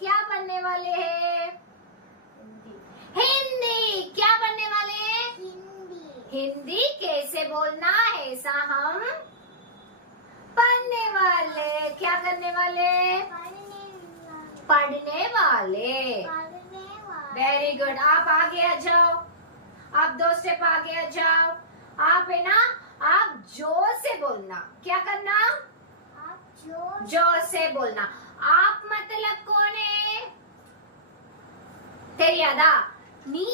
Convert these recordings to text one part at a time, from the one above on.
क्या बनने वाले हैं? हिंदी। क्या बनने वाले हैं? हिंदी कैसे बोलना है ऐसा हम पढ़ने वाले। क्या करने वाले? पढ़ने वाले। Very good. आप आगे आ जाओ, आप 2 स्टेप आगे आ जाओ। आप है ना, आप जोर से बोलना। क्या करना? जोर से बोलना। आप मतलब कौन है தெரியாதா? நீ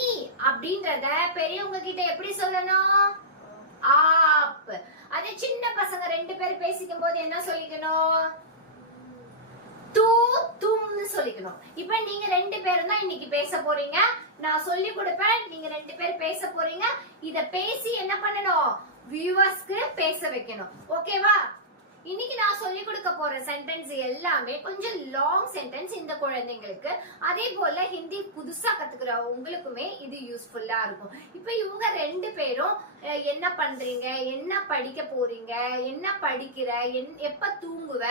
அப்படின்றத பெரியவங்க கிட்ட எப்படி சொல்லணும்? ஆப். அதே சின்ன பசங்க 2 பேர் பேசிக்கும் போது என்ன சொல்லிக்கணும்? தூ தும்னு சொல்லிக்கணும். இப்போ நீங்க 2 பேரும் தான் இன்னைக்கு பேச போறீங்க. நான் சொல்லி கொடுப்பேன், நீங்க 2 பேர் பேச போறீங்க. இத பேசி என்ன பண்ணணும்? வியூவர்ஸ்க்கு பேச வைக்கணும். ஓகேவா? இன்னைக்கு நான் சொல்லி கொடுக்க போற சென்டென்ஸ் எல்லாமே கொஞ்சம் லாங் சென்டென்ஸ் இந்த குழந்தைங்களுக்கு. அதே போல ஹிந்தி புதுசா கத்துக்கிற உங்களுக்குமே இது யூஸ்ஃபுல்லா இருக்கும். இப்போ இவங்க 2 பேரும் என்ன பண்றீங்க, என்ன படிக்க போறீங்க, என்ன படிக்கிற, எப்ப தூங்குவ,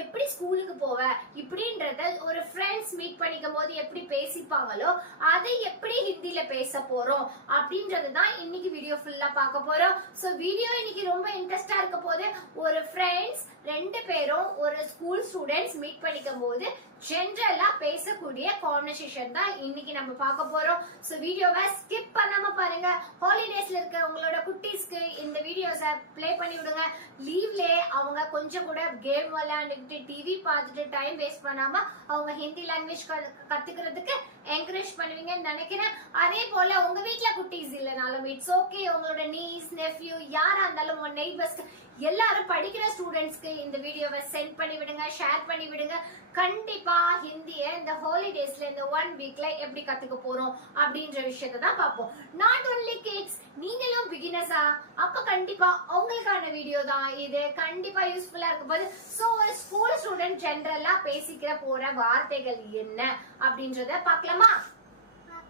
எப்படி ஸ்கூலுக்கு போவ, இப்படின்றத ஒரு ஃப்ரெண்ட்ஸ் மீட் பண்ணிக்கும் போது எப்படி பேசிப்பாங்களோ அதை எப்படி ஹிந்தில பேச போறோம் அப்படின்றது தான் இன்னைக்கு வீடியோ ஃபுல்லா பார்க்க போறோம். சோ வீடியோ இன்னைக்கு ரொம்ப இன்ட்ரெஸ்டா இருக்க போது. ஒரு ஃப்ரெண்ட்ஸ் 2 பேரும் ஒரு ஸ்கூல் ஸ்டூடெண்ட்ஸ் மீட் பண்ணிக்கும் போது ஜெனரலா பேசக்கூடிய கான்வர்சேஷன் தான் இன்னைக்கு நம்ம பார்க்க போறோம். சோ வீடியோவை ஸ்கிப் பண்ணாம பாருங்க. ஹாலிடேஸ்ல இருக்க உங்களோட குட்டீஸ்க்கு இந்த வீடியோஸை ப்ளே பண்ணி விடுங்க. லீவ்ல அவங்க கொஞ்சம் கூட கேம் விளையாண்டுட்டு டிவி பார்த்துட்டு டைம் வேஸ்ட் பண்ணாம அவங்க ஹிந்தி லாங்குவேஜ் கத்துக்கிறதுக்கு என்கரேஜ் பண்ணுவீங்கன்னு நினைக்கிறேன். அதே போல உங்க வீட்ல குட்டீஸ் இல்லனாலும் இட்ஸ் ஓகே. உங்களோட நீஸ் நெஃப்யூ யாரா இருந்தாலும் உங்க நெய்பர்ஸ் எல்லாரும் படிக்கிற ஸ்டூடெண்ட்ஸ்க்கு இந்த வீடியோவை சென்ட் பண்ணி விடுங்க, ஷேர் பண்ணி விடுங்க. கண்டிப்பா ஹிந்தியை இந்த ஹாலிடேஸ்ல இந்த 1 வீக்ல எப்படி கத்துக்க போறோம் அப்படின்ற விஷயத்தை தான் பார்ப்போம். நாட் ஒன்லி கிட்ஸ், நீங்களும் பிகினர்ஸா அப்ப கண்டிப்பா உங்களுக்கான வீடியோ தான் இது. கண்டிப்பா யூஸ்ஃபுல்லா இருக்கும் போது. சோ ஒரு ஸ்கூல் ஸ்டூடெண்ட் ஜெனரலா பேசிக்கிற போற வார்த்தைகள் என்ன அப்படின்றத பார்க்கலாமா?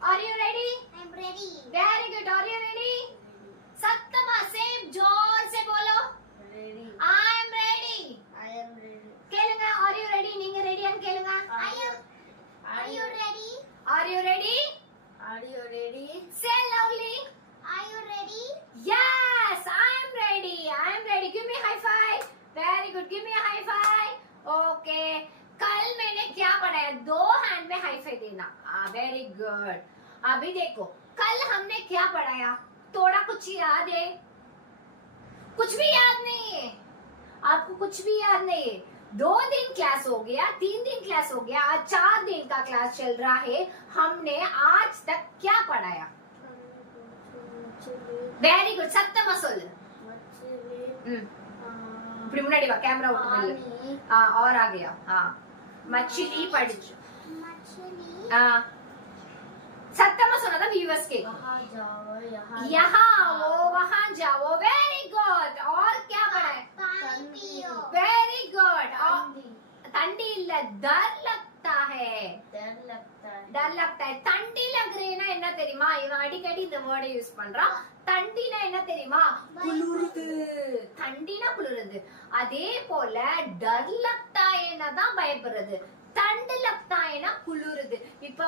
Are you ready? I am ready. Very good. Are you ready? சத்தமா சேம் ஜோர் से बोलो. Ready. I am ready. I am ready. கேளுங்க. Are you ready? நீங்க ரெடியான்னு கேளுங்க. Are you ready? Are you ready? Are you ready? Say loudly. Are you ready? Yes, I am ready. I am ready. Give me high five. Very good. Give me a high five. Okay. कल मैंने क्या पढ़ाया? 2 hand में high five देना. Very good. अभी देखो, कल हमने क्या पढ़ाया? थोड़ा कुछ याद है? कुछ भी याद नहीं है? आपको कुछ भी याद नहीं है? 2 दिन क्लास हो गया, 3 दिन क्लास हो गया, आज 4 दिन का क्लास चल रहा है. हमने आज तक क्या पढ़ाया? Very good. सत्यमा सोल. இப்படி முன்னாடி வா, கேமரா விட்டு நில்லு. और आ गया. हाँ, मछली படிச்சு. सत्यमा सोना था व्यूअर्स के. यहाँ वो वहाँ जाओ. Very good. और क्या पढ़ाया? पानी पियो. Very good. और ठंडी डर लगता है. डर लगता है. ठंडी लग रही है ना என்ன தெரியுமா? இவன் அடிக்கடி இந்த வேர்டை யூஸ் பண்றான். தண்டினா என்ன தெரியுமா? குளிருது. தண்டினா குளிருது. அதே போல डर लगता है தான் பயப்படுறது. தண்டு லக்தாயனா குளிருது. இப்ப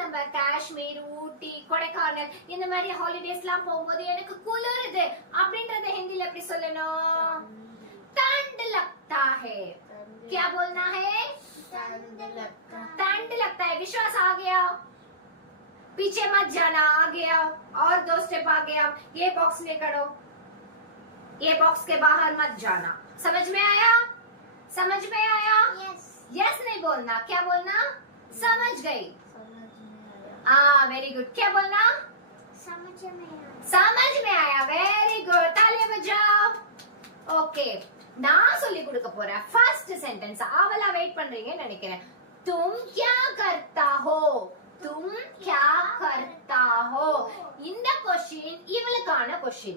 நம்ம காஷ்மீர், ஊட்டி, கொடைக்கானல் இந்த மாதிரி ஹாலிடேஸ்லாம் போகும்போது எனக்கு குளிருது அப்படின்றத ஹிந்தில எப்படி சொல்லணும்? ठंड लगता है. क्या बोलना है? ठंड लगता है. विश्वास आ गया? पीछे मत जाना. आ गया. और 2 स्टेप आ गया. ये बॉक्स में करो. ये बॉक्स के बाहर मत जाना. समझ में आया? समझ में आया? Yes. यस नहीं बोलना. क्या बोलना? समझ गई. Very good. क्या बोलना? समझ में आया. समझ में आया. Very good. तालियां बजाओ. ओके, நான் சொல்லி கொடுக்க போறேன் ஃபர்ஸ்ட் சென்டென்ஸ். அவளா வெயிட் பண்றீங்கன்னு நினைக்கிறேன். तुम क्या करता हो? तुम क्या करता हो? இந்த क्वेश्चन இவளுக்கான क्वेश्चन.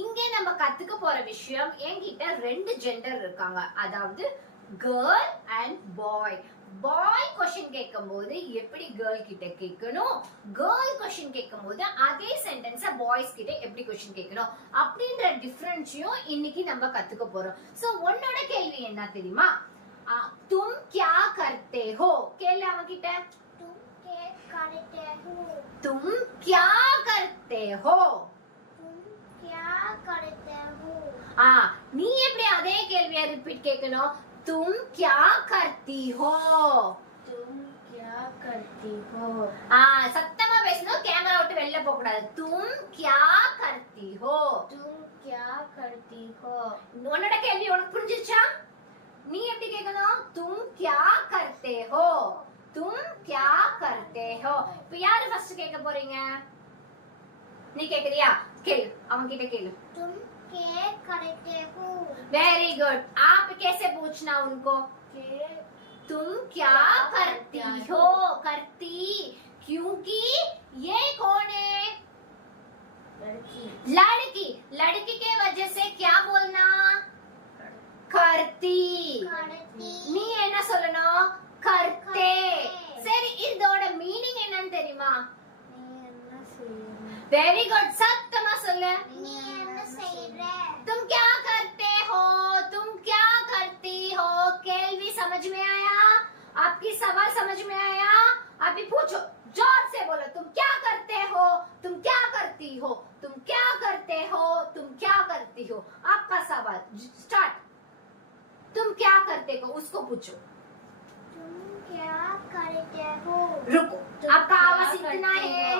இங்க நம்ம கத்துக்க போற விஷயம், என்கிட்ட 2 ஜெண்டர் இருக்காங்க, அதாவது girl and bye. Bye question கேட்கும்போது எப்படி கேர்ள் கிட்ட கேட்கணும், கேர்ள் क्वेश्चन கேட்கும்போது அதே சென்டென்ஸ பாய்ஸ் கிட்ட எப்படி क्वेश्चन கேட்கணும் அப்படின்ற டிஃபரன்ஸையும் இன்னைக்கு நம்ம கத்துக்க போறோம். சோ உன்னோட கேள்வி என்ன தெரியுமா? तुम क्या करते हो கேளு அவங்கிட்ட तुम क्या करते हो तुम क्या करते हो तुम क्या करते हो நீ எப்படி அதே கேள்வியை ரிப்பீட் கேட்கணும் तुम क्या करती हो तुम क्या करती हो சத்தமா பேசணும் கேமரா விட்டு வெளில போக கூடாது तुम क्या करती हो तुम क्या करती हो உன்னோட கேள்வி உனக்கு புரிஞ்சிச்சா நீ எப்படி கேட்கணும் तुम क्या करते हो तुम क्या करते हो இப்போ யாரு ஃபர்ஸ்ட் கேட்க போறீங்க நீ கேக்குறியா கேளு அவங்க கிட்ட கேளு तुम क्या करते हो वेरी गुड आप कैसे पूछना उनको के तुम क्या करती हो करती क्योंकि ये कौन है लड़की लड़की लड़की के वजह से क्या बोलना करती करती நீ என்ன சொல்லணும் करते சரி இதோட மீனிங் என்னன்னு தெரியுமா वेरी गुड சத்தமா சொல்லு நீ என்ன செய்ற तुम क्या करते हो तुम क्या करती हो केल्वी समझ में आया आपकी सवाल समझ में आया अभी पूछो जोर से बोलो तुम क्या करते हो तुम क्या करती हो तुम क्या करते हो तुम क्या करती हो आपका सवाल स्टार्ट तुम क्या करते हो उसको पूछो तुम क्या करते हो रुको आपका आवाज इतना है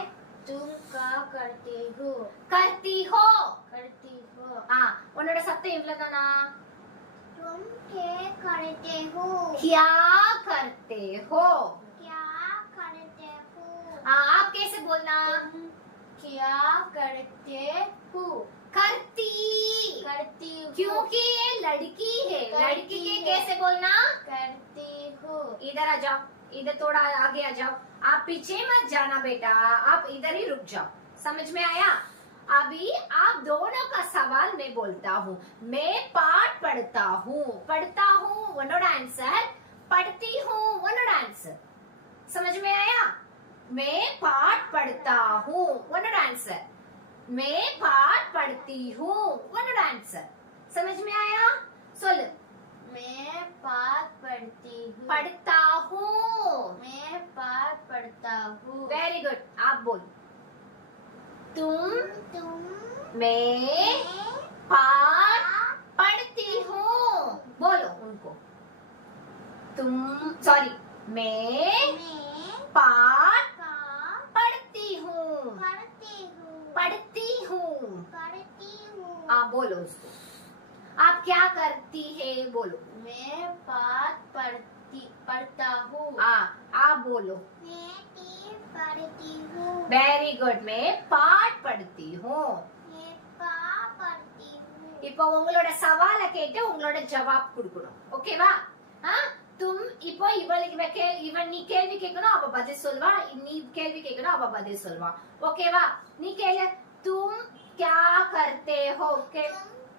तुम क्या करते हो करती हो करती हो उन्नोட சத்தம் இவ்வளவுதானா तुम क्या करते हो क्या करते हो क्या करते हो आप कैसे बोलना तुम क्या करते हो करती करती हो क्योंकि ये लड़की है लड़की के कैसे बोलना करती हो इधर आ जाओ इधर थोड़ा आगे आ जाओ आप पीछे मत जाना बेटा आप इधर ही रुक जाओ समझ में आया अभी आप दोनों का सवाल मैं बोलता हूँ मैं पाठ पढ़ता हूँ उन्नोட आंसर पढ़ती हूँ उन्नोட आंसर समझ में आया मैं पाठ पढ़ता हूँ उन्नोட आंसर मैं पाठ पढ़ती हूँ उन्नोட आंसर समझ में आया सोल मैं पाठ पढ़ती हूँ पढ़ता हूँ मैं पाठ पढ़ता हूँ वेरी गुड आप बोल तुम मैं पाठ पढ़ती हूँ बोलो उनको तुम सॉरी मैं पाठ पढ़ती हूँ बोलो उसको आप क्या करती है बोलो मैं पाठ पढ़ता हूँ आप बोलो मैं पढ़ती हूँ वेरी गुड मैं पाठ पढ़ती हूँ मैं पाठ पढ़ती हूँ இப்போ உங்களோட சவாலை கேட்டு உங்களோட ஜவாப் கொடுக்கணும் ஓகேவா तुम இப்போ இவளுக்கு இவன் நீ கேள்வி கேட்கணும் அவ பதில் சொல்வா நீ கேள்வி கேட்கணும் அவ பதில் சொல்வா ஓகேவா நீ கேளு तुम क्या करते हो तुम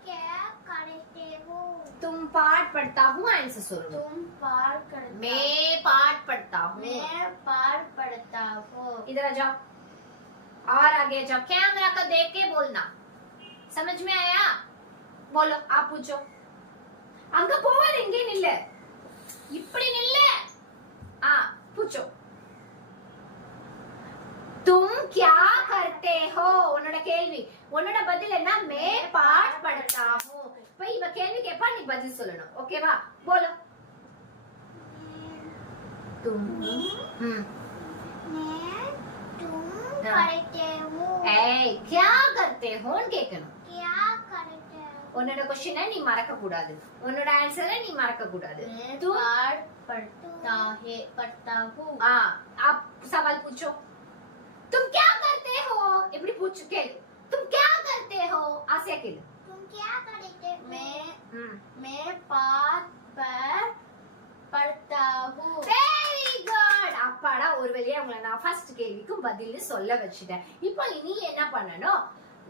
क्या करते हो तुम पाठ पढ़ता हूँ आंसर सुनो तुम पाठ करता मैं पाठ पढ़ता हूँ मैं पाठ पढ़ता हूँ इधर आ जाओ और आगे जाओ कैमरा को देख के बोलना समझ में आया बोलो आप पूछो அங்க போவாத இங்கே நில்லு இப்படி நில்லு पूछो तुम क्या करते हो உன்னோட கேள்வி உன்னோட பதில் என்ன मैं पाठ पढ़ता हूँ இப்போ இவ கேள்வி கேப்பா நீ பதில் சொல்லணும் ஓகேவா बोलो तुम मैं तुम करते हो क्या करते हो கேட்கணும் क्या करते हो உன்னோட क्वेश्चन நீ மறக்க கூடாது உன்னோட ஆன்சரை நீ மறக்க கூடாது मैं तुम पढ़ता हूँ आप सवाल पूछो तुम क्या करते हो इपड़ी पूछ के तुम क्या करते हो आसिया के तुम क्या करते हो मैं पाठ पढ़ता हूँ वेरी गुड அப்பாடா ஒரு வழியா உங்களை நான் ஃபர்ஸ்ட் கேள்விக்கு பதில் சொல்ல வச்சிட்டேன் இப்போ நீ என்ன பண்ணணும்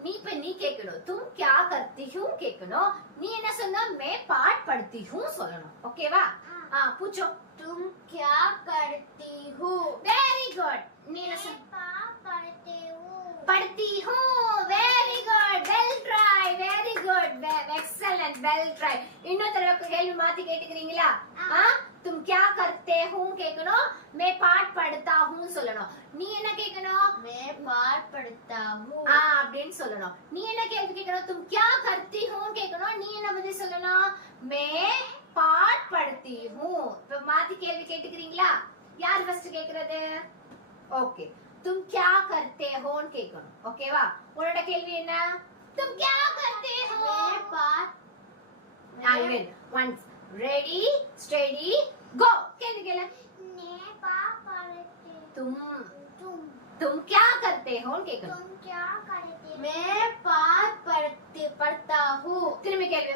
நீ கேட்கணும் तुम क्या करती हो கேட்கணும் நீ என்ன சொன்னா मैं पाठ पढ़ती हूँ சொல்லணும் ஓகேவா पूछो तुम क्या करती हो वेरी गुड நீ என்ன पढ़ती हूँ very good well try very good excellent well try. இன்னொரு தடவை கேள்வி மாத்தி கேட்டுக்கிறீங்களா? தும் क्या करते हो கேக்கணும். मैं पाठ पढ़ता हूं சொல்லணும். நீ என்ன கேக்கணும்? मैं पाठ पढ़ता हूँ. அப்படின்னு சொல்லணும். நீ என்ன கேள்வி கேக்கணும்? तुम क्या करती हो கேக்கணும். நீ என்ன பதில் சொல்லணும்? मैं पाठ पढ़ती हूं. இப்ப மாத்தி கேள்வி கேட்டுக்கிறீங்களா? யார் ஃபர்ஸ்ட் கேக்குறது? ஓகே. तुम क्या करते हो கேக்கணும். ஓகேவா? உன்னோட கேள்வி என்ன? तुम क्या करते हो? मैं पाठ. I will. Once. Ready, steady, go. கேள்வி கேளு. मैं पाठ पढ़ते. तुम तुम क्या करते हो கேக்கணும். तुम क्या करते? मैं पाठ पढ़ता हूँ. திரும்பி கேள்வி.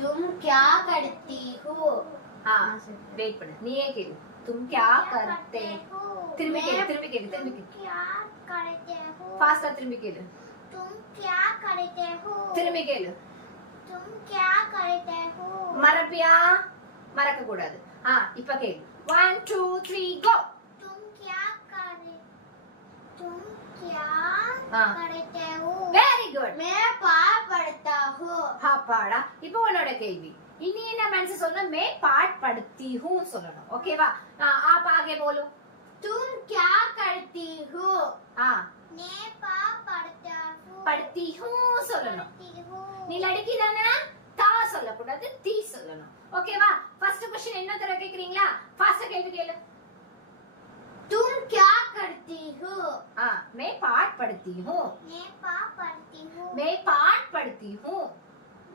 तुम क्या करती हो? हाँ, वेट பண்ணு. நீயே கேளு. तुम क्या करते हो? திரும்பி கேளு. क्या करते हो? ஃபாஸ்டா திரும்பி கேளு. तुम क्या करते हो? திரும்பி கேளு. तुम क्या करते हो? மறப்பியா? மறக்க கூடாது. இப்ப கேளு. 1 2 3 go. तुम क्या हाँ. करते हो? Very good. मैं पाठ पढ़ता हूँ. பாடா. இப்போ உன்னோட கேள்வி. इन्हीं என்ன आंसर சொல்லணும். मैं पाठ पढ़ती हूँ சொல்லணும். ஓகேவா? आप आगे बोलो. तुम क्या करती हो? मैं पाठ पढ़ता हूँ. पढ़ती हूँ சொல்லணும். पढ़ती हूँ. நீ லड़की தானே? தா சொல்லக்கூடாது, தீ சொல்லணும். ஓகேவா? ஃபர்ஸ்ட் क्वेश्चन என்ன தர கேக்குறீங்களா? ஃபாஸ்டா கேள்வி கேளு. तुम क्या करती हो? मैं पाठ पढ़ती हूँ. मैं पाठ पढ़ती हूँ. मैं पाठ पढ़ती हूँ.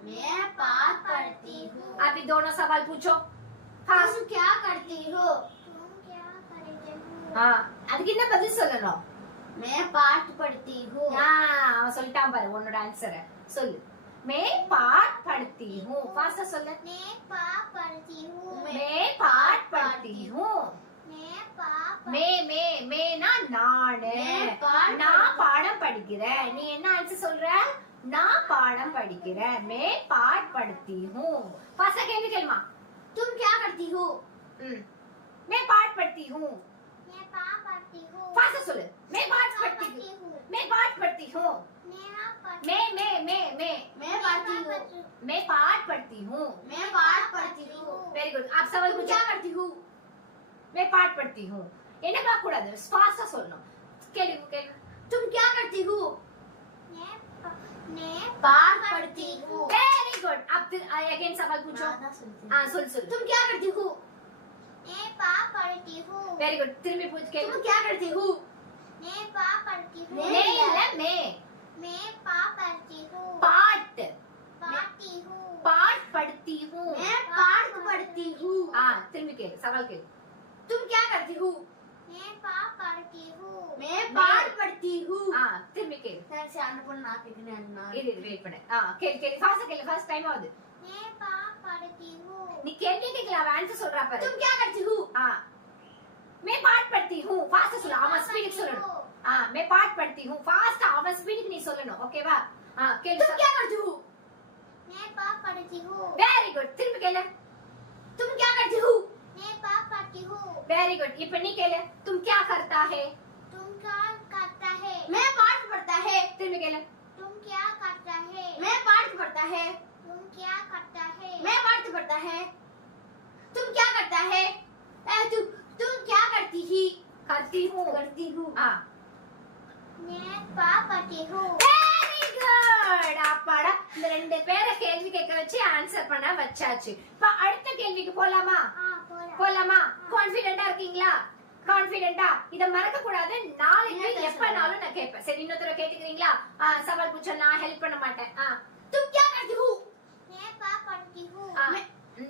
मैं पाठ पढ़ती हूँ. अभी दोनों सवाल पूछो. तुम क्या करती हो? तुम क्या करते हो? அதுக்கு என்ன பதில் சொல்லணும்? मैं पाठ पढ़ती हूँ. அவன் சொல்லிட்டான் பாரு உன்னோட ஆன்சரை. சொல்லு. मैं पाठ पढ़ती हूँ. फास्ट சொல்லு. मैं पाठ पढ़ती हूँ. मैं पाठ पढ़ती हूँ. मैं पाठ. மேனா நானு. நான் பாடம் படிக்கிறேன். நீ என்ன ஆன்சர் சொல்ற? நான் பாடம் படிக்கிறேன். मैं पाठ पढ़ती हूँ. फास्ट கேள்வி கேளுமா. तुम क्या करती हो? मैं पाठ पढ़ती हूँ. मैं पाठ पढ़ती हूँ. फास्ट சொல்லு. मैं पाठ पढ़ती हूँ. मैं पाठ पढ़ती हूँ. मैं पढ़ती हूँ. मैं पाठ पढ़ती हूँ. मैं पाठ पढ़ती हूँ. Very good. आप सवाल पूछो. क्या करती हूँ? मैं पाठ पढ़ती हूँ. என்ன பார்க்க கூடாது. ஃபாஸ்டா சொல்லணும். கேள்வி கேளு. तुम क्या करती हो? मैं पाठ पढ़ती हूँ. Very good. अब अगेन सवाल पूछो. सुन. तुम क्या करती हो? मैं पाठ पढ़ती हूँ. Very good. திரும்பி पूछ के. तुम क्या करती हो? मैं पाठ पढ़ती हूँ. मैं இல்ல मैं पाठ पढ़ती हूँ. पाठ पढ़ती हूँ. पाठ पढ़ती हूँ. मैं पाठ पढ़ती हूँ. திரும்பி கேளு. சவால் கேளு. तुम क्या करती हो? मैं पाठ पढ़ती हूँ. मैं पाठ पढ़ती हूँ. திரும்பி கேளு. சரி அந்த பொண்ணு நான் கேக்குறேன். இரு வெயிட் பண்ணு. கேளு. ஃபாஸ்டா கேளு. ஃபர்ஸ்ட் டைம் ஆகுது. मैं पाठ पढ़ती हूँ. நீ கேள்வி கேட்கல. அவ ஆன்சர் சொல்றா பாரு. तुम क्या करती हो? मैं पाठ पढ़ती हूँ. फास्ट சொல்லு. அவன் ஸ்பீடுக்கு சொல்லணும். मैं पाठ पढ़ती हूँ. फास्ट அவன் ஸ்பீடுக்கு நீ சொல்லணும். ஓகேவா? கேளு. तुम क्या करती हो? मैं पाठ पढ़ती हूँ. Very good. திரும்பி கேளு. तुम क्या करती हो? मैं पाठ पढ़ती हूँ. Very good. இப்போ நீ கேளு. तुम क्या करता है? तुम क्या करता है? मैं पाठ पढ़ता है. திரும்பி கேளு. तुम क्या करता है? मैं पाठ पढ़ता है. तुम क्या करता है? मैं पाठ पढ़ता है. तुम क्या करता है? तुम क्या करती ही? करती हूँ. मैं पाठ पढ़ती हूँ. Very good. அப்பாடா இந்த ரெண்டு பேரை கேள்வி கேட்க வச்சு ஆன்சர் பண்ண வச்சாச்சு. இப்ப அடுத்த கேள்விக்கு போலாமா? போலாமா? கான்ஃபிடென்ட்டா இருக்கீங்களா? கான்ஃபிடென்ட்டா? இத மறக்க கூடாது. நாளைக்கு எப்பனாலும் நான் கேட்பேன். சரி இன்னொரு தடவை கேட்டுக்கிறீங்களா? சவால் पूछो. நான் ஹெல்ப் பண்ண மாட்டேன். तुम क्या करती हो? मैं पाठ पढ़ती हूँ.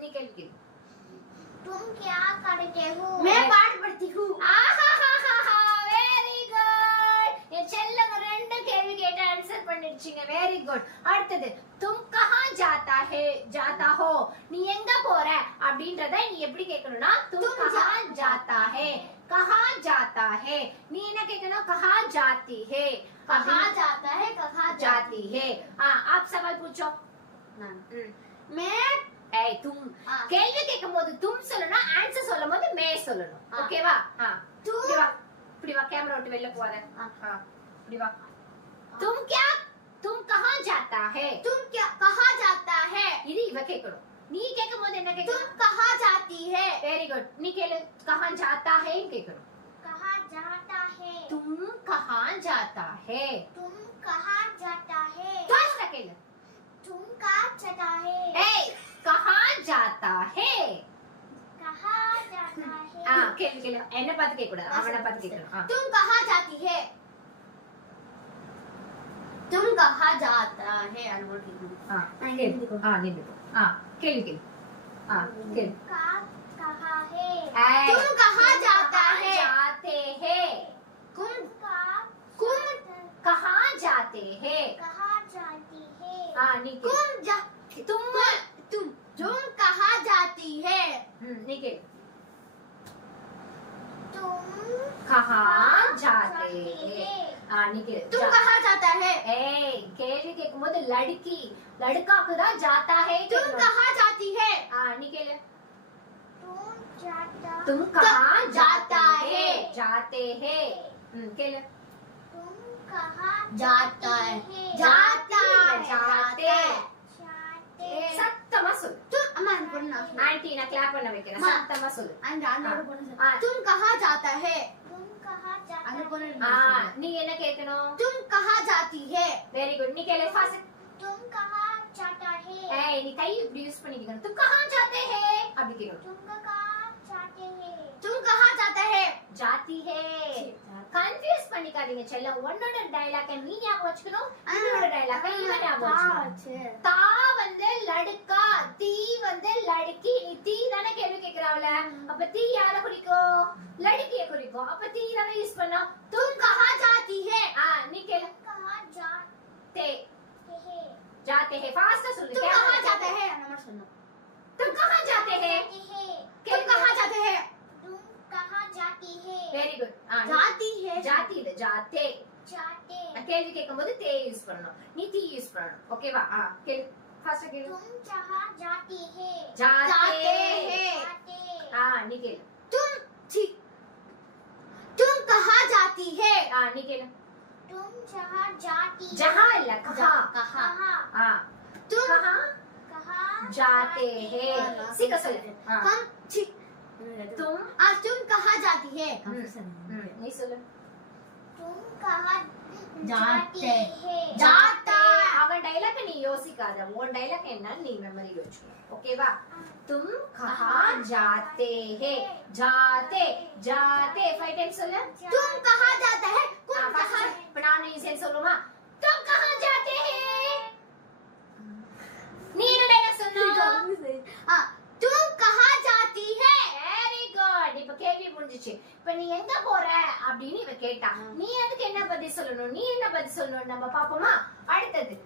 நீ கேள்வி கேளு. तुम क्या करते हो? मैं पाठ पढ़ती हूँ. Very good. என் செல்லங்க ரெண்டு கேள்வி கேட்டு ஆன்சர் பண்ணிடுச்சீங்க. Very good. அடுத்தது तुम कहां जाता है जाता हो. நீ எங்க போற அப்படின்றத நீ எப்படி கேட்கணும்னா तुम कहां जाता है. कहां जाता है. நீ என்ன கேட்கணும்? कहां जाती है. कहां जाता है? कहां जाती है. आप सवाल पूछो. मैं तुम கேள்வி கேட்கும்போது तुम சொல்லணும். ஆன்சர் சொல்லும்போது மே சொல்லணும். ஓகேவா? இப்படி வா கேமரா விட்டு வெளிய போற. இப்படி வா. तुम कहां जाता है तुम क्या कहाँ जाता है இது இவ கேட்கணும் நீ கேட்கும்போது என்ன तुम கேட்கணும் कहाँ जाती है வெரி குட் நீ கேளு कहां जाता है கேட்கணும் कहाँ जाता है तुम कहां जाता है तुम कहाँ जाता है फास्ट கேளு तुम कहाँ जाता है ஏய் कहां जाता है कहाँ जाता है கேளு கேளு என்ன பார்த்து கேட்க கூடாது அவனை பார்த்து கேட்கணும் तुम कहाँ जाती है तुम कहाँ जाता है अनमोल की கேளு நில்லு கேளு கேளு கேளு कहाँ है ऐ, तुम कहाँ जाता है जाते हैं तुम कहां जाते हैं कहाँ जाती है नहीं तुम तुम कहाँ जाती है नहीं के तुम कहां जाते हैं नहीं के तुम कहाँ जाता है கேள்வி கேட்கும்போது लड़की लड़का தான் जाता है तुम कहाँ जाती है नहीं के तुम तुम कहां जाता है जाते हैं के तुम कहाँ जाता है जाता है जाते जाते சத்தமா சொல்லு तुम अमन बोलना ஆன்ட்டி நான் கிளாப் பண்ண வைக்கிறேன் சத்தமா சொல்லு तुम कहाँ जाता है तुम कहाँ जाता நீ என்ன கேட்கணும் तुम कहाँ जाती है வெரி குட் நீ கேளு ஃபாஸ்ட் तुम कहाँ जाता है ஏய் நீ கை இப்படி யூஸ் பண்ணிக்கணும் तुम कहां जाते हैं அப்படி கேட்கணும் तुम कहाँ जाते हैं तुम कहाँ जाता है जाती है கன்ஃபியூஸ் பண்ணிக்காதீங்க செல்லம் உன்னோட டயலாக நீ ஞாபகம் வச்சுக்கணும் என்னோட டயலாக இவன் ஞாபகம் வச்சுக்கணும் தா வந்து லடுக்கா தீ வந்து லடுக்கி நீ தீ தானே கேள்வி கேக்குறாவல அப்ப தீ யார குறிக்கும் லடுக்கிய குறிக்கும் அப்ப தீ தானே யூஸ் பண்ணா तुम कहाँ जाती है நீ கேளு कहाँ जाते हैं जाते हैं फास्ट सुन तुम कहाँ जाते हैं नंबर सुनो तुम कहां जाते हैं तुम कहाँ जाते हैं तुम कहाँ जाती है वेरी गुड जाती है जाती இது जाते जाते கேள்வி கேட்கும்போது தே யூஸ் பண்ணனும் நீ தீ யூஸ் பண்ணனும் ஓகேவா கேளு फास्ट கேளு तुम कहाँ जाती है जाते हैं நீ கேளு तुम ठीक तुम कहाँ जाती है நீ கேளு तुम जहाँ जाती जहां இல்ல कहां कहाँ तुम कहाँ जाते हैं सीख சொல்லு हम ठीक तुम तुम कहाँ जाती है நீ சொல்லு तुम कहाँ जाते हैं जाता அவன் டயலாக் நீ யோசிக்காத உன் டயலாக் என்ன நீ மெமரில வச்சுக்கோ ஓகேவா तुम कहां जाते हैं जाते जाते 5 टाइम्स சொல்லு तुम कहाँ जाता है तुम कहाँ இப்ப நான் நீ சேர்ந்து சொல்லுமா तुम कहां जाते हैं நீ என்ன டயலாக் சொல்லு तुम कहाँ जाती है வெரி குட் இப்ப கேள்வி முடிஞ்சிச்சு இப்ப நீ எங்க போற அப்படினு இவ கேட்டா நீ அதுக்கு என்ன பதில் சொல்லணும் நம்ம பாப்போமா அடுத்தது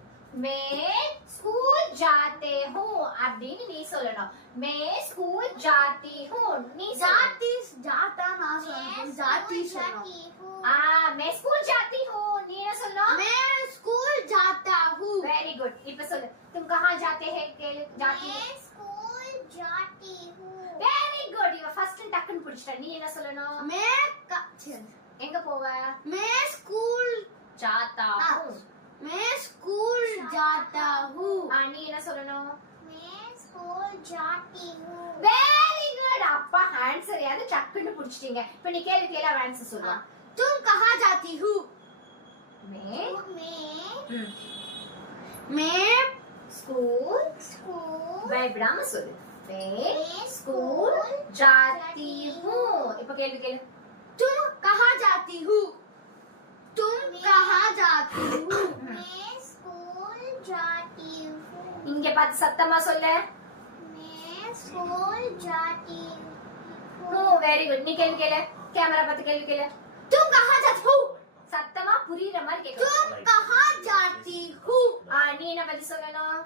मैं स्कूल जाते हूँ அப்படினு நீ சொல்லணும் मैं स्कूल जाती हूँ நீ जाती जाता ना सुनो जाती सुनो मैं स्कूल जाती हूँ நீ என்ன சொல்லணும் मैं स्कूल जाता हूँ वेरी गुड இப்ப சொல்லு तुम कहां जाते हैं கேளு जाती मैं स्कूल जाती हूँ वेरी गुड இவ ஃபர்ஸ்ட் டக்குன்னு புடிச்சிட்ட நீ என்ன சொல்லணும் मैं எங்க போவ मैं स्कूल जाता हूँ मैं स्कूल जाता हूँ நீ என்ன சொல்லணும் मैं स्कूल जाती हूँ வெரி குட் அப்பா ஆன்சர் யாரு டக்குன்னு புடிச்சிட்டீங்க இப்போ நீ கேளு ஆன்சர் சொல்லுவா तुम कहाँ जाती हूँ मैं स्कूल பயப்படாம சொல்லு मैं स्कूल जाती हूँ இப்போ கேளு तुम कहाँ जाती हूँ तुम कहाँ जाती हूँ मैं स्कूल जाती हूँ இங்க பார்த்து சத்தமா சொல்லு मैं स्कूल जाती हूँ வெரி குட் நீ கேளு கேமரா பார்த்து கேளு तुम कहाँ जाती हो சத்தமா புரியுற மாதிரி கேளு तुम कहाँ जाती हो நீ என்ன பதில் சொல்லணும்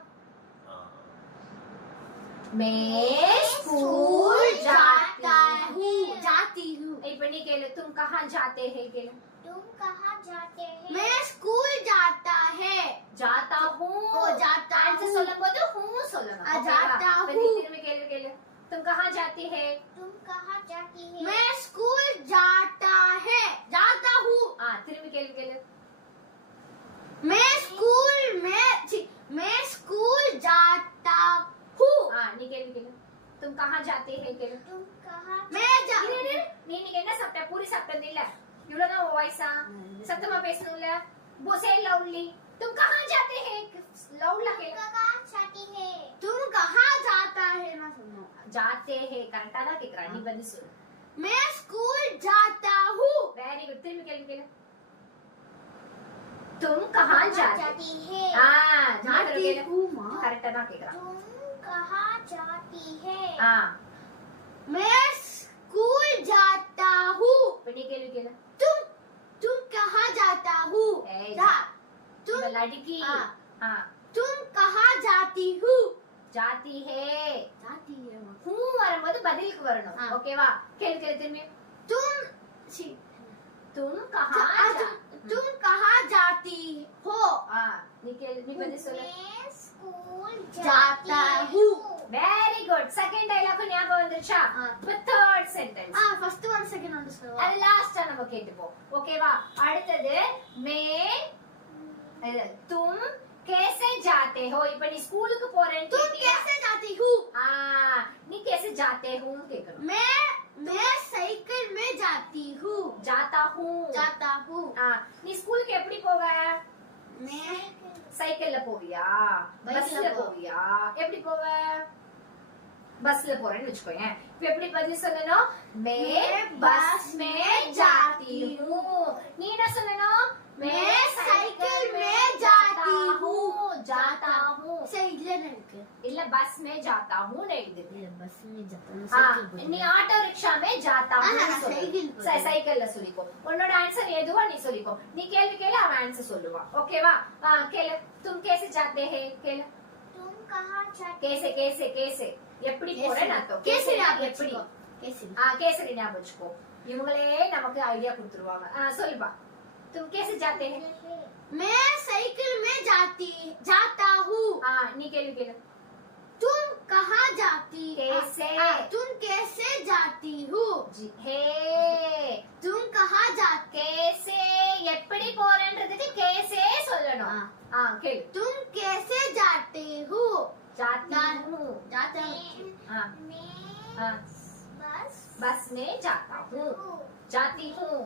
मैं स्कूल जाती हूँ இப்போ நீ கேளு तुम कहां जाते हैं கேளு तुम कहाँ जाते हैं मैं स्कूल जाता है जाता हूँ जाता आंसर சொல்லும்போது हूँ சொல்லணும் जाता हूँ திரும்பி கேளு तुम कहां जाती है तुम कहाँ जाती है मैं स्कूल जाता है जाता हूँ திரும்பி கேளு मैं स्कूल में வாய்ஸா சத்தமா பேசணும்ல बोसे लाउडली तुम कहां जाते हैं लाउड लगे कहाँ जाती है तुम कहाँ जाता है ना सुनो जाते हैं करेक्टा ना केकरा नी बंदी सुन मैं स्कूल जाता हूँ वेरी गुड तिल के लिए तुम कहां जाती है हां जाती हूँ माँ करेक्टा ना केकरा तुम कहाँ जाती है हां मैं स्कूल जाता हूँ पनी के लिए तुम कहाँ जाता हूँ तुम लड़की हां तुम कहाँ जाती हूँ जाती है जाती है हूं வரும்போது பதிலுக்கு வரணும் ஓகேவா கேளு கேளு திரும்பி तुम कहाँ जाती हो हां நீ பதில் சொல்லு मैं स्कूल जाता हूँ वेरी गुड सेकंड डायलॉग ஞாபகம் வந்துச்சா இப்ப third sentence first one second வந்து சொல்லுங்க அது லாஸ்டா நம்ம கேட்டுப்போம் ஓகேவா அடுத்து मैं तुम कैसे जाते हो இப்ப நீ ஸ்கூலுக்கு போறேன்னு तुम कैसे जाती हूँ நீ कैसे जाते हो கேக்கணும் मैं साइकिल में जाती हूँ जाता हूँ நீ ஸ்கூலுக்கு எப்படி போவ मैं சைக்கிள்ல போவியா பைக்ல பஸ்ல போவியா எப்படி போவ பஸ்ல போறேன்னு வெச்சுக்கோங்க இப்ப எப்படி பதில் சொல்லணும் मैं बस में जाती हूँ நீ என்ன சொல்லணும் मैं साइकिल में जाती हूँ जाता हूँ सही இருக்கு இல்ல बस में जाता हूँ எழுது இல்ல பஸ் में जाता हूँ साइकिल நீ ஆட்டோ ரிக்ஷா में जाता हूँ சைக்கிள்ல சொல்லிக்கோ உன்னோட ஆன்சர் எதுவா நீ சொல்லிக்கோ நீ கேள்வி கேளு அவன் ஆன்சர் சொல்லுவான் ஓகேவா கேளு तुम कैसे जाते हैं கேளு तुम कहाँ जाते कैसे कैसे कैसे எப்படி போறேன்னு அர்த்தம் कैसे எப்படி कैसे கேசரி ஞாபகம் வச்சுக்கோ இவங்களே நமக்கு ஐடியா கொடுத்துருவாங்க சொல்லுப்பா तुम कैसे जाते हैं मैं साइकिल में जाता हूँ நீ கேள்வி கேளு तुम कहाँ जाती कैसे तुम कैसे जाती हो हे तुम कहाँ जाते कैसे எப்படி போறேன்றதுக்கு कैसे சொல்லணும் கேளு तुम कैसे जाते हो जाती हूँ जाता मैं बस में जाता हूँ जाती हूँ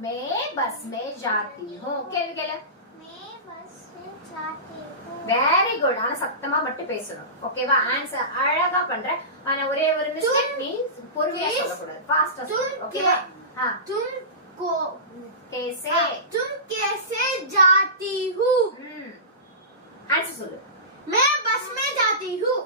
मैं बस में जाती हूँ கேளு கேளு मैं बस में जाती हूँ வெரி குட் ஆனா சத்தமா மட்டும் பேசணும் ஓகேவா ஆன்சர் அழகா பண்ற ஆனா ஒரே ஒரு மிஸ்டேக் நீ பொறுமையா சொல்ல கூடாது ஃபாஸ்டா சொல்லு ஓகேவா तुमको कैसे तुम कैसे जाती हूँ ஆன்சர் சொல்லு मैं बस में जाती हूँ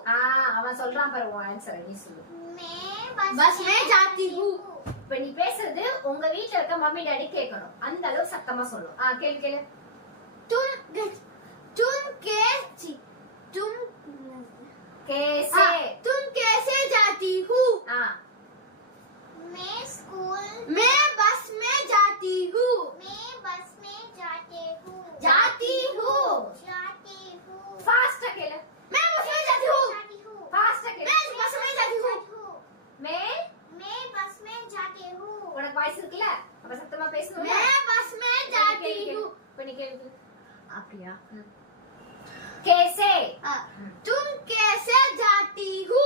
அவன் சொல்றான் பாரு உன் ஆன்சர் நீ சொல்லு मैं बस में जाती हूँ இப்ப நீ பேசுறது உங்க வீட்ல இருக்க மம்மி டாடி கேட்கணும் அந்த அளவு சத்தமா சொல்லணும் கேளு கேளு तुम कैसे जाती हूँ मैं बस में जाती हूँ जाती हूँ फास्ट केले मैं बस में जाती हूँ फास्ट केले मैं बस में जाती हूँ मैं बस में जाती हूँ உனக்கு வாய்ஸ் இருக்குல அப்ப சத்தமா பேசணும் मैं बस में जाती हूँ பண்ணி கேளு அப்படியா कैसे तुम कैसे जाती हो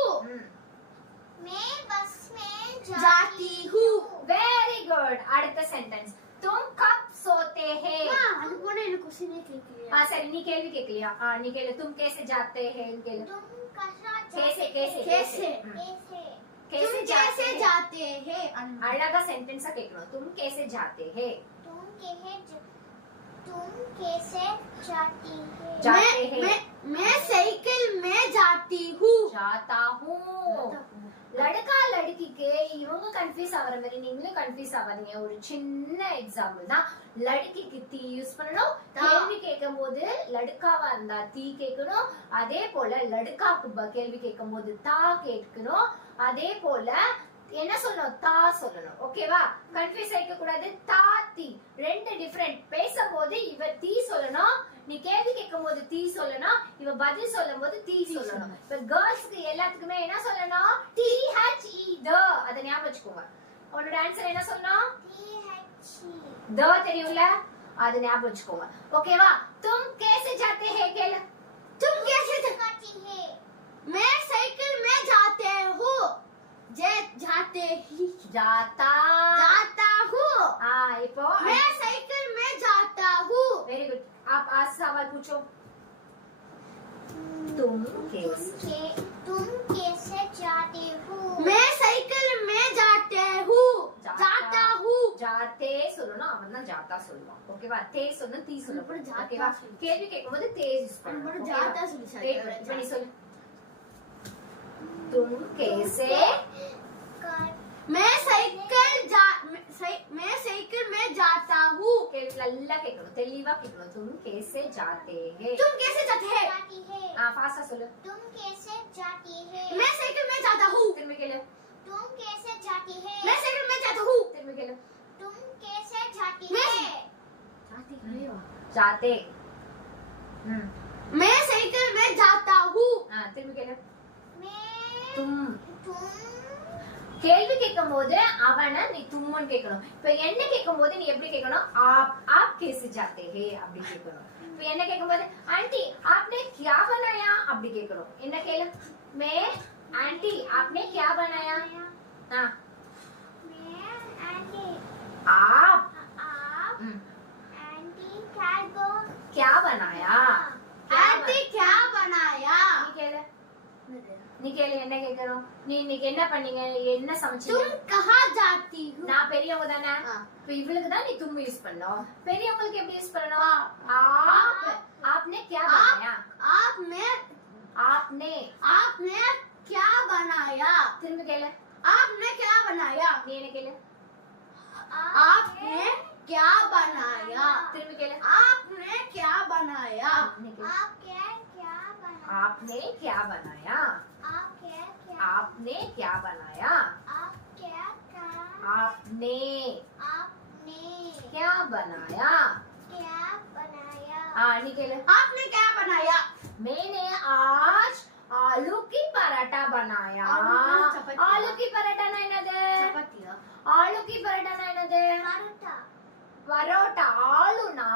मैं बस में जाती हूँ वेरी गुड அடுத்த சென்டென்ஸ் तुम कब सोते हैं अनुपमा ने क्वेश्चन नहीं किया सर नी केल्वी केलिया नी केले तुम कैसे जाते हैं केले तुम कैसे कैसे कैसे कैसे कैसे जाते हैं அழகா சென்டென்ஸா கேக்கணும் तुम कैसे जाते हैं तुम कैसे जाती है मैं साइकिल में जाती हूँ जाता हूँ लड़का लड़की के இவங்க கன்ஃபியூஸ் ஆவற மாதிரி நீங்களும் கன்ஃபியூஸ் ஆவாதீங்க ஒரு சின்ன எக்ஸாம்பிள் தான் லड़की தி யூஸ் பண்ணனும் கேள்வி கேக்கும்போது லड़काவா இருந்தா தி கேட்கணும் அதே போல லड़काக்கு கேள்வி கேக்கும்போது தா கேட்கணும் அதே போல என்ன சொல்லணும் தா சொல்லணும் ஓகேவா கன்ஃபியூஸ் ஆயிக்க கூடாது தா தி ரெண்டு டிஃபரண்ட் பேசும்போது இவ தி சொல்லணும் நீ கேள்வி கேக்கும்போது தி சொல்லணும் இவ பதில் சொல்லும்போது தி சொல்லணும் இப்ப गर्ल्सக்கு எல்லாத்துக்குமே என்ன சொல்லணும் டி ஹெச் இ த அத ஞாபகம் வச்சுக்கோங்க உன்னோட ஆன்சர் என்ன சொல்லணும் டி ஹெச் த தெரியும்ல அத ஞாபகம் வச்சுக்கோங்க ஓகேவா तुम कैसे जाते हैं கேளு तुम कैसे जाती है मैं साइकिल में जाते हूँ जाता हूँ இப்போ मैं साइकिल में जाता हूँ। Very good. आप आज सवाल पूछो। तुम कैसे जाते हो? मैं साइकिल में जाते हूँ। जाता हूँ। जाते சொல்லணும் அவன் தான் ஜாத்தா சொல்லுவான் ஓகேவா தே சொன்னா தீ சொல்லணும் ஜாத்தா ஓகேவா சொல்லு. கேள்வி கேட்கும்போது தே யூஸ் பண்ணணும் ஜாத்தா சொல்லு சார். இப்போ நீ சொல்லு तुम कैसे मैं साइकिल में जाता हूँ। கேள்வி நல்லா கேட்கணும் தெளிவா கேட்கணும் तुम कैसे जाते हैं तुम कैसे जाते हैं? हां फास्टा சொல்லு तुम कैसे जाती है? मैं साइकिल में जाता हूँ। திரும்பி கேளு तुम कैसे जाती है? मैं साइकिल में जाता हूँ। திரும்பி கேளு तुम कैसे जाती है? जाते हैं जाते मैं साइकिल में जाता हूँ। हां திரும்பி கேளு तुम கேள்வி கேட்கும்போது அவன நீ தும்முன்னு கேட்கணும் இப்ப என்ன கேட்கும்போது நீ எப்படி கேட்கணும் आप कैसे जाते हैं அப்படி கேட்கணும் இப்ப என்ன கேட்கும்போது आंटी आपने क्या बनाया அப்படி கேட்கணும் என்ன கேளு मैं आंटी आपने क्या बनाया हां आप आंटी क्या बनाया आंटी क्या बनाया? நீ கேளு என்ன கேக்குறோம் நீ இன்னைக்கு என்ன பண்ணீங்க என்ன சமைச்சீங்க तुम कहाँ जाती हो? நான் பெரியவங்க தானே இப்ப இவளுக்கு தான் நீ தும் யூஸ் பண்ணனும் பெரியவங்களுக்கு எப்படி யூஸ் பண்ணனும் आप आपने क्या बनाया आपने क्या बनाया? திரும்ப கேளு आपने क्या बनाया? நீ என்ன கேளு आपने क्या बनाया? திரும்ப கேளு आपने क्या बनाया? आपने क्या बनाया आपने क्या बनाया आपने क्या बनाया हाँ नहीं केले आपने क्या बनाया? मैंने आज आलू की पराठा बनाया आलू की पराठा ना इनदे आलू की पराठा ना इनदे परोटा आलू ना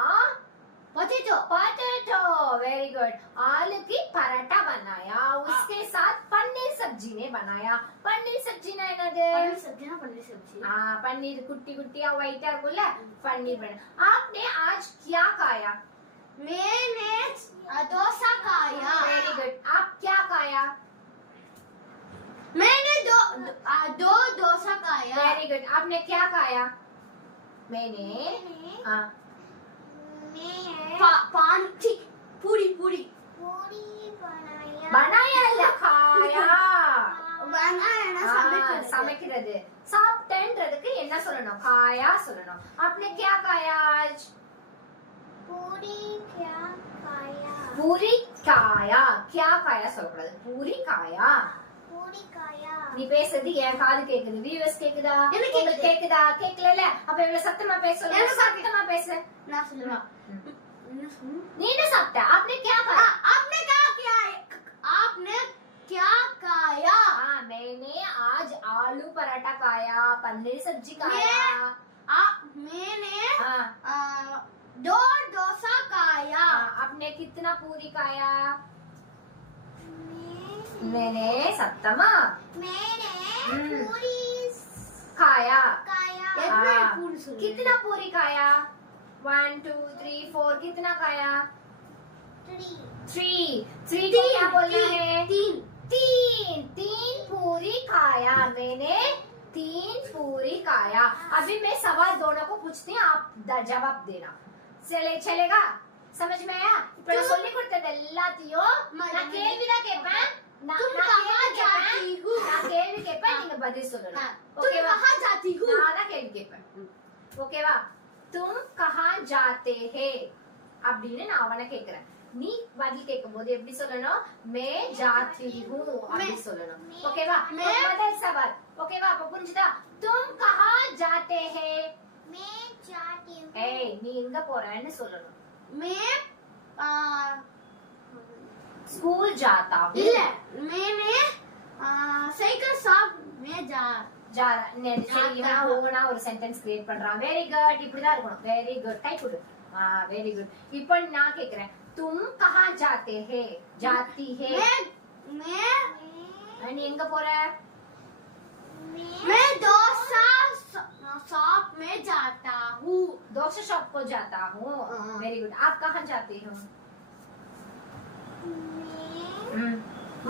पोटैटो वेरी गुड आलू की पराठा बनाया उसके साथ पनीर सब्जी ने बनाया पनीर सब्जी ना इनदे पनीर सब्जी हाँ पनीर कुट्टी कुट्टिया व्हाइट और बोला पनीर बना आपने आज क्या खाया मैंने डोसा खाया। वेरी गुड आप क्या खाया मैंने दो डोसा खाया। वेरी गुड आपने क्या खाया मैंने हाँ पान पूरी बनाया या खाया சமைக்கிறது சாப்பிட்டேன்றதுக்கு என்ன சொல்லணும் காயா சொல்லணும் आपने क्या खाया आज पूरी खाया क्या खाया சொல்லக்கூடாது पूरी खाया நீ பேசுறது என் காது கேக்குது வியூவர்ஸ் கேக்குதா எனக்கு உங்களுக்கு கேக்குதா கேக்கலல அப்ப இவ்வளவு சத்தமா பேச சொல்லுங்க சத்தமா பேசு நான் சொல்லுவேன் நீ என்ன சாப்பிட்ட आपने क्या खाया आपने क्या खाया? हाँ मैंने आज आलू पराठा खाया पनीर सब्जी खाया मैंने हाँ दो डोसा खाया। आपने कितना पूरी खाया मैंने सप्तमा पूरी खाया हाँ। कितना पूरी खाया 1 2 3 4 कितना खाया 3 को क्या बोलना है तीन पूरी खाया मैंने 3 पूरी खाया अभी मैं सवाल दोनों को पूछती हूँ आप जवाब देना चलेगा समझ में आया இப்போ நான் சொல்லி கொடுத்தது எல்லாத்தையும் நான் கேள்விதான் கேட்பேன் நான் கேள்வி கேட்பேன் நீங்க பதில் சொல்லணும் ஓகேவா कहाँ जाती हो? நான் தான் கேள்வி கேட்பேன் ஓகேவா तुम कहाँ जाते हैं அப்படின்னு நான் அவனை கேக்குறேன் நீ பதில் கேட்கும்போது எப்படி சொல்லணும் मैं जाती हूँ அப்படி சொல்லணும் ஓகேவா முதல் சவால் ஓகேவா அப்ப புரிஞ்சுதா तुम कहाँ जाते हैं मैं जाती हूँ। ஏய் நீ எங்க போறன்னு சொல்லணும் मैं स्कूल जाता हूँ இல்ல मैंने साइकिल शॉप में जा இவனா ஓவனா ஒரு சென்டென்ஸ் கிரியேட் பண்றான் வெரி குட் இப்படிதான் இருக்கணும் வெரி குட் கை கொடு வெரி குட் இப்போ நான் கேக்குறேன் तुम कहाँ जाते हैं जाती है मैं நீ எங்க போற मैं डोसा शॉप में जाता हूँ। दोस्त शॉप को जाता हूँ। Very good. आप कहाँ जाती हो?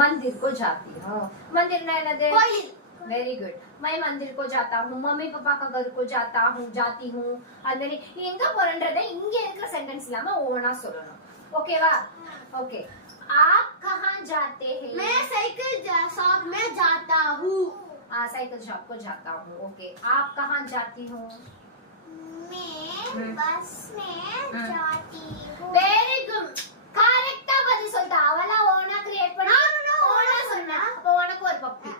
मंदिर को जाती हूँ। मंदिर नहीं वेरी गुड। मैं मंदिर को जाता हूँ, मम्मी पापा का घर को जाता हूँ, जाती हूँ. அது மாதிரி நீ எங்க போறன்றதை இங்க இருக்கிற சென்டென்ஸ் இல்லாம ஒவ்வொண்ணா சொல்லணும். ஓகேவா? ஓகே. आप कहाँ जाते हैं? मैं साइकिल शॉप में जाता हूँ। साइकिल शॉप को जाता हूँ. ओके. आप कहाँ जाती हो? मैं बस में जाती हूँ। Very good. கரெக்ட்டா பதில் சொல்லிட்ட. அவளா ஓனா கிரியேட் பண்ணி ஓனா சொன்னா. அப்ப உனக்கு ஒரு பப்பி.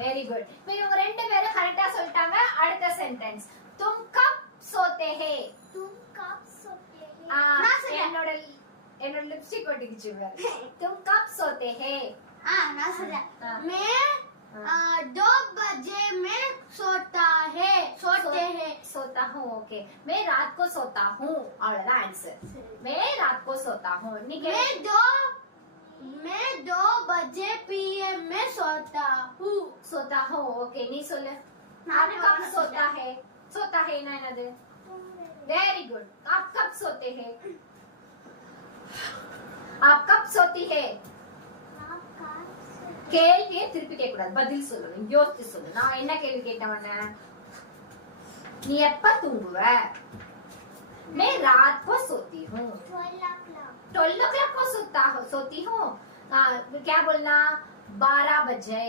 Very good. இப்போ இவங்க ரெண்டு பேரும் கரெக்ட்டா சொல்லிட்டாங்க. அடுத்த சென்டென்ஸ். तुम कब सोते हैं? तुम कब सोते हैं? என்னோட லிப்ஸ்டிக் ஒட்டிக்கிச்சு வேற. तुम कब सोते हैं? ना सुना। मैं 2 बजे में सोता है। सोता हूँ. ओके. मैं रात को सोता हूँ. अவ்வளவுதான் आंसर. मैं रात को सोता हूँ. मैं 2 बजे पीएम में सोता हूँ। सोता हूँ. ओके. नहीं सोले. आप कब सोता है? सोता है ना என்னது? Very good. आप कब सोते हैं? आप कब सोती है? கேள்வியை திருப்பி கேட்க கூடாது. பதில் சொல்லணும். யோசிச்சு சொல்லு. நான் என்ன கேள்வி கேட்டவன? நீ எப்ப தூங்குவ? मैं रात को सोती हूँ. 12 o'clock को सोती हूँ. क्या बोलना? 12 बजे.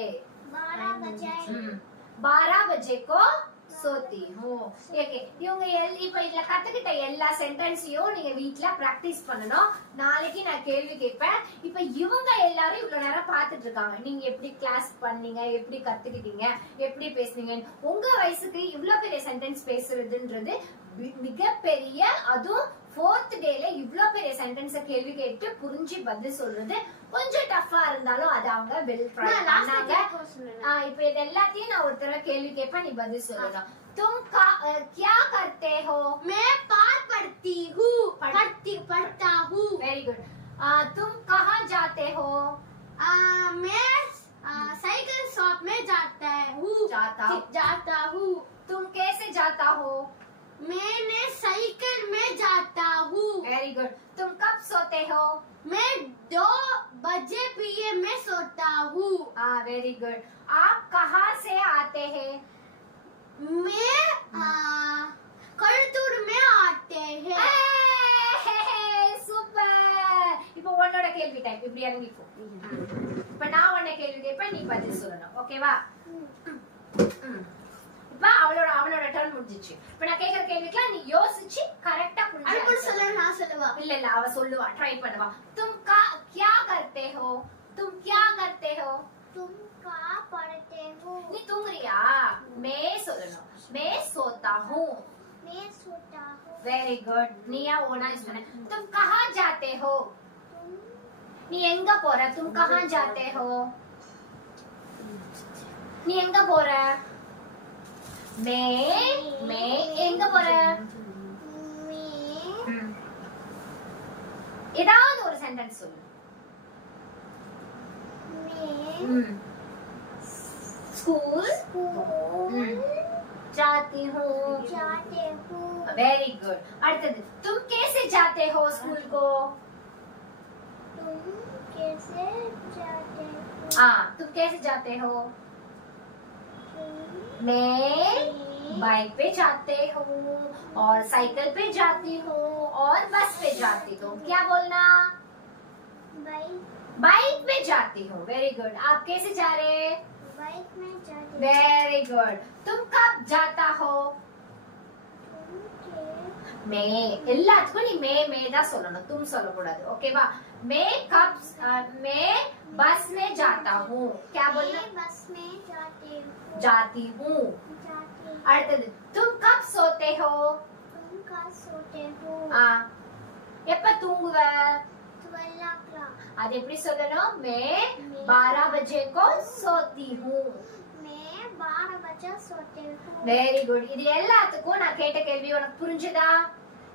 12 बजे को सोती हूँ. ஓகே. இவங்க இப்ப இதுல கத்துக்கிட்ட எல்லா சென்டென்ஸையும் நீங்க வீட்ல பிராக்டீஸ் பண்ணனும். நாளைக்கு நான் கேள்வி கேட்பேன். இப்ப இவங்க எல்லாரும் இவ்வளவு நேரம் பார்த்துட்டு இருக்காங்க. நீங்க எப்படி கிளாஸ் பண்ணீங்க, எப்படி கத்துக்கிட்டீங்க, எப்படி பேசுனீங்க. உங்க வயசுக்கு இவ்வளவு பெரிய சென்டென்ஸ் பேசுறதுன்றது மிகப்பெரிய, அதுவும் 4th டேல இவ்ளோ பெரிய சென்டென்ஸ கேள்வி கேட்டு புரிஞ்சு பதில் சொல்றது கொஞ்சம் டஃபா இருந்தாலும் அது அவங்க வெல் ட்ரை பண்ணாங்க. இப்போ இது எல்லாத்தையும் நான் ஒரு தடவை கேள்வி கேட்பேன், நீ பதில் சொல்லணும். तुम क्या करते हो? मैं पाठ पढ़ती हूँ. पढ़ता हूँ. Very good. तुम कहाँ जाते हो? मैं साइकिल शॉप में जाता हूँ. तुम कैसे जाता हो? मैंने साइकिल में जाता हूँ. Very good. तुम कब सोते हो? मैं 2 बजे पीएम में सोता हूँ. Very good. आप कहाँ से आते हैं? मैं कलतूर में आते हैं. சூப்பர். இப்போ உன்னோட கேள்வி டைப். இப்படி இறங்கிக்கோ. இப்போ நான் உன்ன கேள்வி கேட்பேன், நீ பதில் சொல்லணும். ஓகேவா? இப்ப அவளோட டர்ன் முடிஞ்சிச்சு. இப்ப நான் கேக்குற கேள்விக்கு நீ யோசிச்சு கரெக்ட்டா புரிஞ்சு அதுக்கு சொல்ல நான் சொல்லுவா. இல்ல அவ சொல்லுவா. ட்ரை பண்ணுவா. तुम क्या करते हो? तुम क्या करते हो? तुम क्या पढ़ते हो? நீ தூங்குறியா? मैं சொல்லணும். मैं सोता हूँ. मैं सोता हूँ. Very good. நீயா ஓனா சொன்ன. तुम कहाँ जाते हो? நீ எங்க போற? तुम कहाँ जाते हो? நீ எங்க போற? मैं எங்க போற? ஏதாவது ஒரு சென்டென்ஸ் சொல்லு. स्कूल जाती हूँ. Very good. அடுத்தது तुम कैसे जाते हो स्कूल को? तुम कैसे जाते हो? तुम कैसे जाते हो? मैं बाइक पे जाते हूँ और साइकिल पे जाती हूँ और बस पे जाती हूँ. क्या बोलना? बाइक पे जाती हूँ. Very good. आप कैसे जा रहे? बाइक में जाती. Very good. तुम कब जाता हो? मैं எல்லாத்துக்கும் நீ மே தான் சொல்லணும். तुम சொல்லக்கூடாது. ஓகேவா? मैं बस में जाता हूँ. क्या बोलना? बस में जाती हूँ. அடுத்தது तुम कब सोते हो? तुम कब सोते हो? எப்ப தூங்குவ? 12 o'clock. அது எப்படி சொல்லணும்? मैं 12 बजे को सोती हूँ. मैं 12 बजे सोती हूँ. Very good. இது எல்லாத்துக்கும் நான் கேட்ட கேள்வி உனக்கு புரிஞ்சுதா?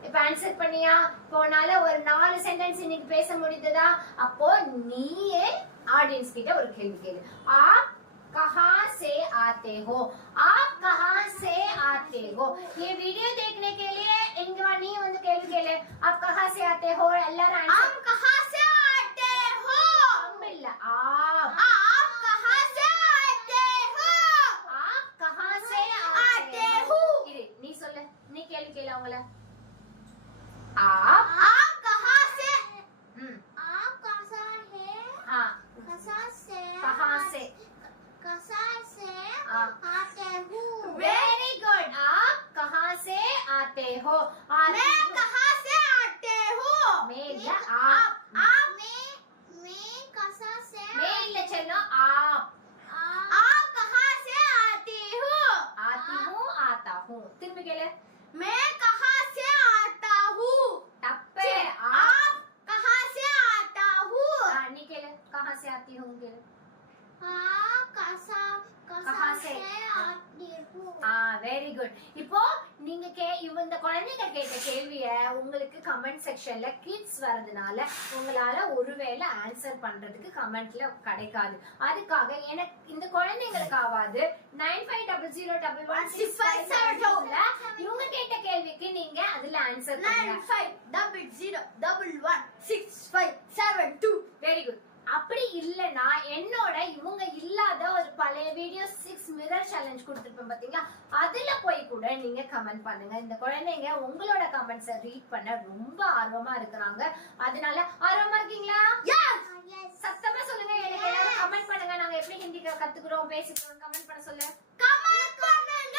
இப்ப ஆன்சர் பண்ணியா? போனால ஒரு 4 சென்டென்ஸ் இன்னைக்கு பேச முடியுதா? அப்போ நீயே ஆடியன்ஸ் கிட்ட ஒரு கேள்வி கேளு. आप कहाँ से आते हो? आप कहाँ से आते हो? ये वीडियो देखने के लिए इनके नहीं வந்து கேள்வி கேளு. आप कहाँ से आते हो? எல்லாரும் हम आंसर. कहाँ से आते हो? हम இல்ல. आप. आप कहाँ से आते हो? आप कहाँ से आते हो? இரு நீ சொல்லு. நீ கேள்வி கேளு அவங்கள. आप. आप कहाँ से? आप कहाँ है? हाँ. कहाँ से? कहाँ से? कहाँ से हाँ. आते हो? Very good. आप कहाँ से आते हो? मैं कहाँ से आते हो? मैं இல்ல आप. मैं कहाँ से? मैं இல்ல செல்லம். आप. आप कहाँ से आते हो? आती हूँ आता हूँ. திரும்பி கேளு. मैं कहाँ से आता हूँ? தப்பு. आप कहाँ से आता हूँ? நீ கேளு. कहाँ से आती हूँ கேளு. कहाँ से आती हूँ? Very good. இப்போ நீங்க இந்த குழந்தைங்க கேட்ட கேள்விய உங்களுக்கு கமெண்ட் செக்ஷன்ல கிட்ஸ் வரதுனால உங்களால ஒருவேளை ஆன்சர் பண்றதுக்கு கமெண்ட்ல கிடைக்காது. அதுக்காக எனக்கு இந்த குழந்தைங்களுக்காவது 9500116572 இவங்க கேட்ட கேள்விக்கு நீங்க அதுல ஆன்சர் பண்ணுங்க. 9500116572. Very good. அப்படி இல்லனா என்னோட இவங்க இல்லாத ஒரு பழைய வீடியோ 6 மிரர் சேலஞ்ச் கொடுத்திருப்பேன் பாத்தீங்களா, அதுல போய் கூட நீங்க கமெண்ட் பண்ணுங்க. இந்த குழந்தைங்க உங்களோட கமெண்ட்ஸை ரீட் பண்ண ரொம்ப ஆர்வமா இருக்கிறாங்க. அதனால ஆர்வமா இருக்கீங்களா? சத்தமா சொல்லுங்க. எனக்கு எல்லாரும் கமெண்ட் பண்ணுங்க. நாங்க எப்படி ஹிந்தி கத்துக்கிறோம் பேசிக்கிறோம் கமெண்ட் பண்ண சொல்லுங்க. கமெண்ட் பண்ணுங்க.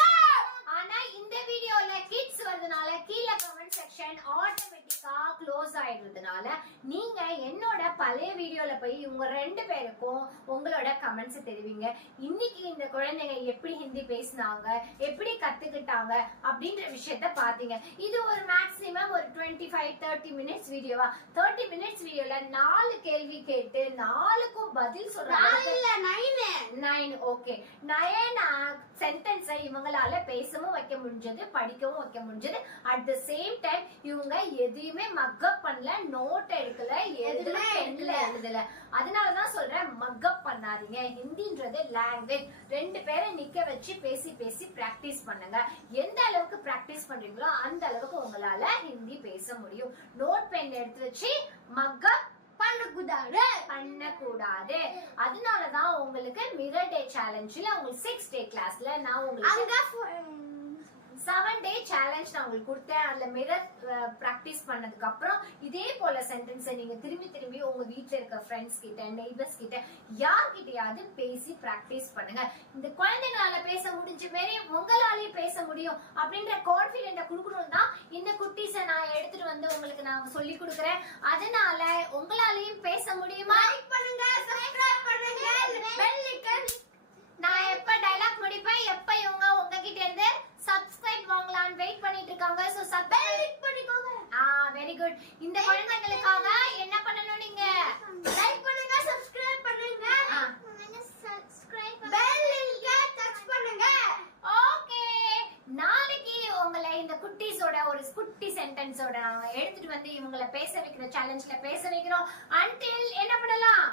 ஆனா இந்த வீடியோல கிட்ஸ் வரதுனால கீழ கமெண்ட் செக்ஷன் ஆட்டோமேட்டிக்கா க்ளோஸ் ஆயிடுறதுனால நீங்க என்னோட பழைய வீடியோல போய் இவங்க ரெண்டு பேருக்கும் உங்களோட கமெண்ட்ஸ் தெரிவிங்க. இன்னைக்கு இந்த குழந்தைங்க எப்படி ஹிந்தி பேசினாங்க, எப்படி கத்துக்கிட்டாங்க அப்படின்ற விஷயத்த பாத்தீங்க. இது ஒரு மேக்ஸிமம் ஒரு 25-30 மினிட்ஸ் வீடியோவா. 30 மினிட்ஸ் வீடியோல 4 கேள்வி கேட்டு 4க்கும் பதில் சொல்றாங்க. 9 ஓகே. 9 சென்டென்ஸை இவங்களால பேசவும் வைக்க முடிஞ்சது, படிக்கவும் வைக்க முடிஞ்சது. அட் த சேம் டைம் இவங்க எதையுமே மக்கப் பண்ணல, நோட் எடுக்கல, எதுவுமே பென்ல எழுதல. அதனாலதான் சொல்றேன் மக்கப் பண்ணாதீங்க. ஹிந்தின்றது லாங்குவேஜ். ரெண்டு பேரை நிக்க வச்சு பேசி பேசி பிராக்டிஸ் பண்ணுங்க. எந்த அளவுக்கு பிராக்டிஸ் பண்றீங்களோ அந்த அளவுக்கு உங்களால ஹிந்தி பேச முடியும். நோட் பென் எடுத்து வச்சு மக்கப் பண்ணக்கூடாது. அதனாலதான் உங்களுக்கு மிரர் டே சேலஞ்சில் உங்களுக்கு 6 டே கிளாஸ்ல நான் உங்களுக்கு 7 டே சேலஞ்ச் நான் உங்களுக்கு கொடுத்தேன். அதுல மிரர் பிராக்டிஸ் பண்ணதுக்கு அப்புறம் இதே போல சென்டென்ஸை நீங்க திரும்பி திரும்பி உங்க வீட்டுல இருக்க ஃப்ரெண்ட்ஸ் கிட்ட, நெய்பர்ஸ் கிட்ட, யார்கிட்டயாவது பேசி பிராக்டிஸ் பண்ணுங்க. இந்த குழந்தைங்களால பேச முடிஞ்ச மாரி உங்களாலேயும் பேச முடியும் அப்படின்ற கான்பிடென்ட கொடுக்கணும் தான் இந்த குட்டீஸை நான் எடுத்துட்டு வந்து உங்களுக்கு நான் சொல்லி கொடுக்குறேன். அதனால உங்களாலேயும் பேச முடியுமா? லைக் பண்ணுங்க, சப்ஸ்கிரைப் பண்ணுங்க, பெல் ஐகான். நான் எப்ப டயலாக் முடிப்பேன், எப்ப இவங்க உங்ககிட்ட இருந்து சப்ஸ்கிரைப் வாங்கலாம்னு வெயிட் பண்ணிட்டு இருக்காங்க. சோ சப்ஸ்கிரைப் பண்ணிக்கோங்க. Very good. இந்த குழந்தைகளுக்காக என்ன பண்ணணும்? நீங்க லைக் பண்ணுங்க, சப்ஸ்கிரைப் பண்ணுங்க, பெல் ஐகான் டச் பண்ணுங்க. ஓகே. நாளைக்கு உங்களை இந்த குட்டீஸோட ஒரு குட்டி சென்டென்ஸோட நாங்க எடுத்துட்டு வந்து இவங்களை பேச வைக்கிற சேலஞ்ச்ல பேச வைக்கிறோம். until என்ன பண்ணலாம்?